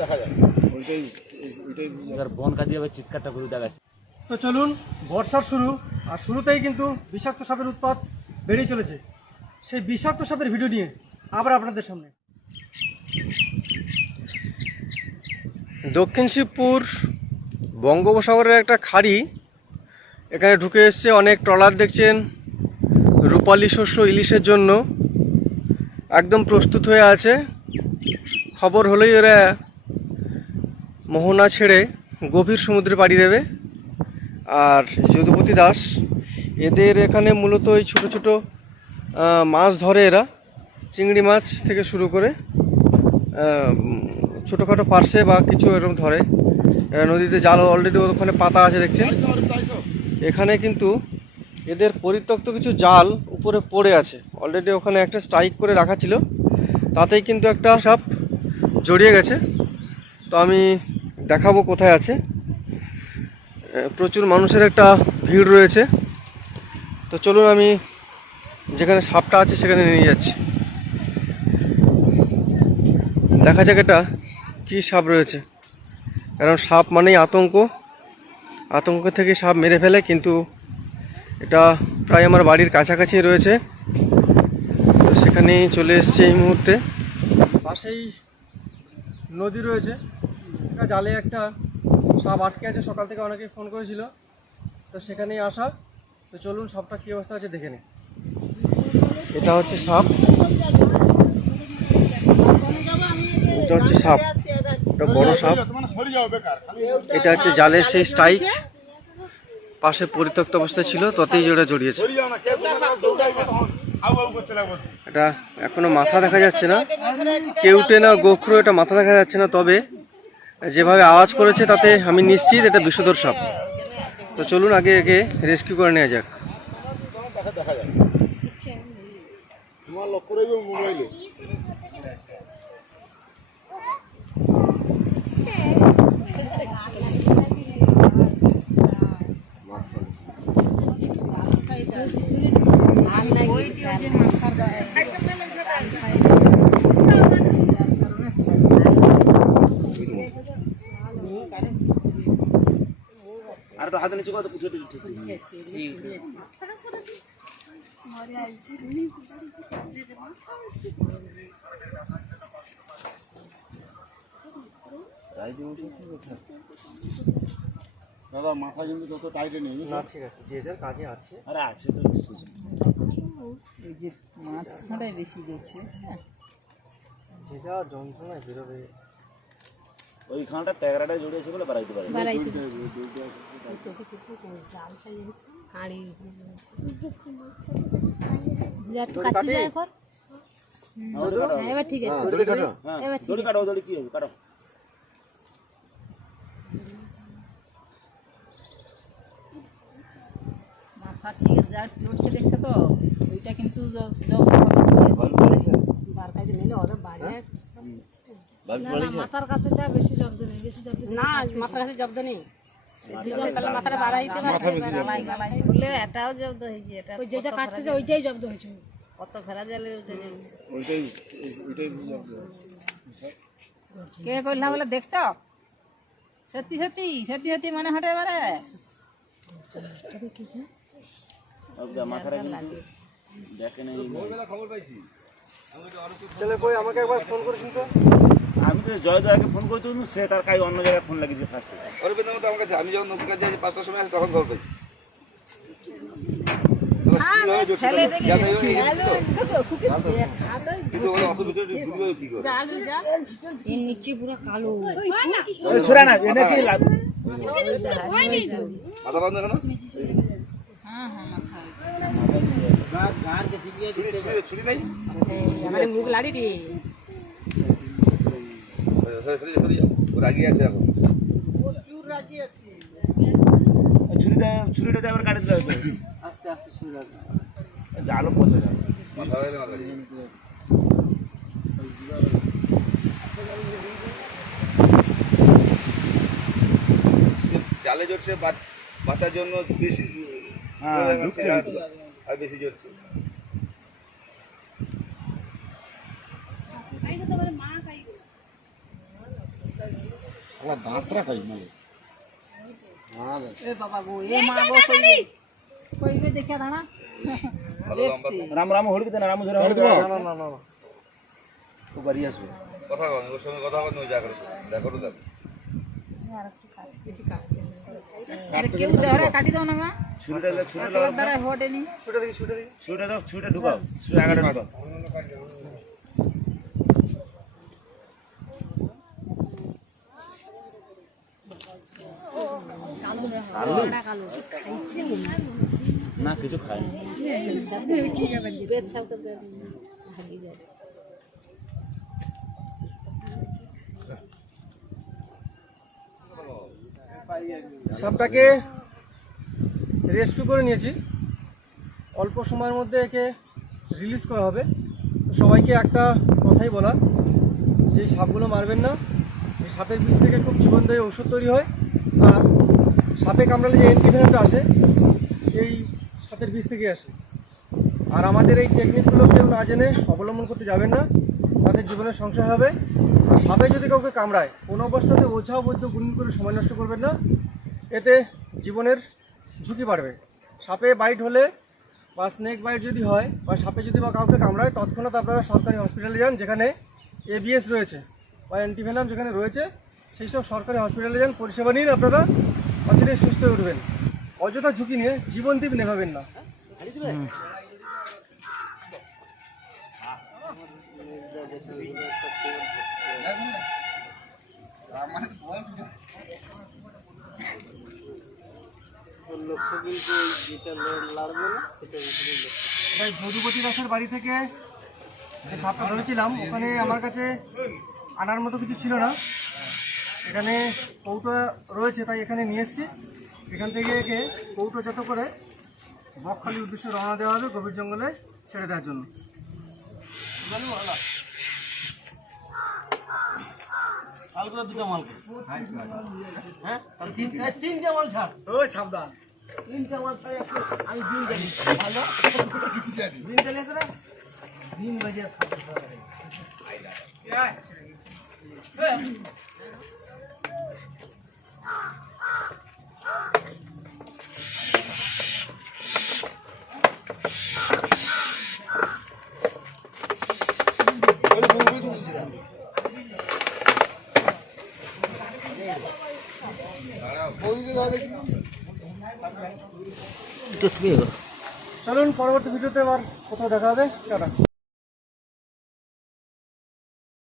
দেখা যায় ওইটাই বনকা দিয়ে চিৎকারটা করে দেখা যাচ্ছে। তো চলুন, বর্ষার শুরু, আর শুরুতেই কিন্তু বিষাক্ত সাপের উৎপাত বেড়েই চলেছে। সেই বিষাক্ত সাপের ভিডিও নিয়ে আবার আপনাদের সামনে। দক্ষিণ শিবপুর বঙ্গোপসাগরের একটা খাড়ি, এখানে ঢুকে এসছে অনেক ট্রলার দেখছেন রূপালী শস্য ইলিশের জন্য একদম প্রস্তুত হয়ে আছে। খবর হলেই এরা মোহনা ছেড়ে গভীর সমুদ্রে পাড়ি দেবে। আর যদুপতি দাস এদের এখানে মূলত এই ছোটো ছোটো মাছ ধরে এরা, চিংড়ি মাছ থেকে শুরু করে ছোটোখাটো পার্সে বা কিছু এরকম ধরে। এরা নদীতে জাল অলরেডি ওখানে পাতা আছে দেখছেন। এখানে কিন্তু এদের পরিত্যক্ত কিছু জাল উপরে পড়ে আছে, অলরেডি ওখানে একটা স্ট্রাইক করে রাখা ছিল, তাতেই কিন্তু একটা সাপ জড়িয়ে গেছে। তো আমি দেখাবো কোথায় আছে। প্রচুর মানুষের একটা ভিড় রয়েছে। তো চলুন আমি যেখানে সাপটা আছে সেখানে নিয়ে যাচ্ছি, দেখা যাক এটা কী সাপ রয়েছে। কারণ সাপ মানেই আতঙ্ক থেকে সাপ মেরে ফেলে, কিন্তু এটা প্রায় আমার বাড়ির কাছাকাছি রয়েছে। তো সেখানেই চলে এসছে এই মুহূর্তে। পাশেই নদী রয়েছে, জালে একটা সাপ আটকে আছে, সকাল থেকে অনেকেই ফোন করেছিল, তো সেখানেই আসা। তো চলুন সাপটা কী অবস্থা আছে দেখে নিই। এটা হচ্ছে সাপ, এটা হচ্ছে সাপ, এটা বড় সাপ। এটা হচ্ছে জালের সেই স্ট্রাইক, পাশে পরিত্যক্ত অবস্থা ছিল, তাতেই যেটা জড়িয়েছে। এটা এখনো মাথা দেখা যাচ্ছে না, কেউটে না গোখরো, এটা মাথা দেখা যাচ্ছে না, তবে যেভাবে আওয়াজ করেছে তাতে আমি নিশ্চিত এটা বিষধর সাপ। তো চলুন আগে একে রেস্কিউ করে নেওয়া যাক। দেখা যায় তোমার লক্ষ্য রইবে মোবাইলে। আর তো হাতে নিচে কত পুজো দিল ঠিক দাদা মাথা কিন্তু তত টাইটে নেই না। ঠিক আছে, যে যার কাজে আছে। আরে আছে তো, এই যে মাছ খাটাই বেশি যাচ্ছে, যে যা যন্ত্রণায় বেরোবে। ওই খানটা ট্যাগরাটা জড়িয়েছে বলে বাড়াইতে পারে। এবার ঠিক আছে, দড়ি কাটো, দড়ি কি হবে কাটো। মাথা ঠিক আছে, যা চড়ছে দেখছে তো, ওইটা কিন্তু মাথার কাছে বেশি জব্দ নেই, বেশি জব্দ না, মাথার কাছে জব্দ নেই। মাথাটা বাড়াইতে পারলে এটাও জব্দ হয়েছে, এটা ওই যেটা কাটতেছে ওইটাই জব্দ হয়েছে, কত ফেরা জালে ওইটাই কে কইলা বলে দেখছ, সত্যি সত্যি সত্যি সত্যি মনে হটে এবারে দেখে নেই। আমাকে একবার ফোন করেছিল তো, আমি তো জয়দাকে ফোন করতে, সে তার কাজ অন্য জায়গায় ফোন লাগিয়েছে ফার্স্টে। অরবিন্দের মতো আমার কাছে, আমি যখন নৌকার কাছে 5টার সময় আসি তখন খবর পাই। নিচে পুরো কালো মাথা বান্ধ কেন? ছুরি নাই, মুখ লাড়ি রাগি আছে এখন, ছুরিটা আবার কাটে দিতে হবে আস্তে আস্তে ছুরি লাগবে, জালও পচে যাবে। জালে জড়ছে বাঁচার জন্য বেশি, আর বেশি জড়ছে। শালা দাঁতরা খাই মানে এ বাবা গো এ মা গো কইবে দেখে দাঁড়া রাম রাম হলুদ দেন রাম ধরে হলুদ দেবো? না না না না ও বাড়ি আসবে কথা বল ওর সঙ্গে কথা বল যা করো দেখো তো দেখ আরে কেউ ধরে কাটি দাও না গা ছুরিটা দাঁড়া হটে নি ছুরিটা ঢুকাও জায়গাটা ঢুকাও না কিছু খায় সাপটাকে রেস্কিউ করে নিয়েছি, অল্প সময়ের মধ্যে একে রিলিজ করা হবে। তো সবাইকে একটা কথাই বলা, যে এই সাপগুলো মারবেন না। এই সাপের বিষ থেকে খুব জীবনদায়ী ওষুধ তৈরি হয়, আর সাপে কামড়ালে যে অ্যান্টিভেনমটা আসে এই সাপের বিষ থেকে আসে। আর আমাদের এই টেকনিকগুলো কেউ না জেনে অবলম্বন করতে যাবেন না, তাদের জীবনের সংশয় হবে। আর সাপে যদি কাউকে কামড়ায় কোনো অবস্থাতে ওঝা বৈদ্য গুণিন করে সময় নষ্ট করবেন না, এতে জীবনের ঝুঁকি বাড়বে। সাপে বাইট হলে বা স্নেক বাইট যদি হয় বা সাপে যদি বা কাউকে কামড়ায়, তৎক্ষণাৎ আপনারা সরকারি হসপিটালে যান, যেখানে এবিএস রয়েছে বা অ্যান্টিভেনাম যেখানে রয়েছে, সেই সব সরকারি হসপিটালে যান, পরিষেবা নিন, আপনারা অচিরেই সুস্থ হয়ে উঠবেন। অযথা ঝুঁকি নিয়ে জীবন দ্বীপ নেভাবেন না। যদুপতি দাসের বাড়ি থেকে যে সাপটা ধরেছিলাম, ওখানে আমার কাছে আনার মতো কিছু ছিল না। এখানে কৌটো রয়েছে, তাই এখানে নিয়ে এসেছি। এখান থেকে একে কৌটোজাত করে বকখালির উদ্দেশ্যে রওনা দেওয়া হবে, গভীর জঙ্গলে ছেড়ে দেওয়ার জন্য। দুটো মাল, হ্যাঁ তিনটে মাল ছাড়, ওই সাবধান, তিনটে মাল ছাড়। আমি দিন জানি ভালো দিন চালিয়েছে রে, দিন বাজে চলুন পরবর্তী ভিডিওতে আবার কোথাও দেখা হবে। টাটা।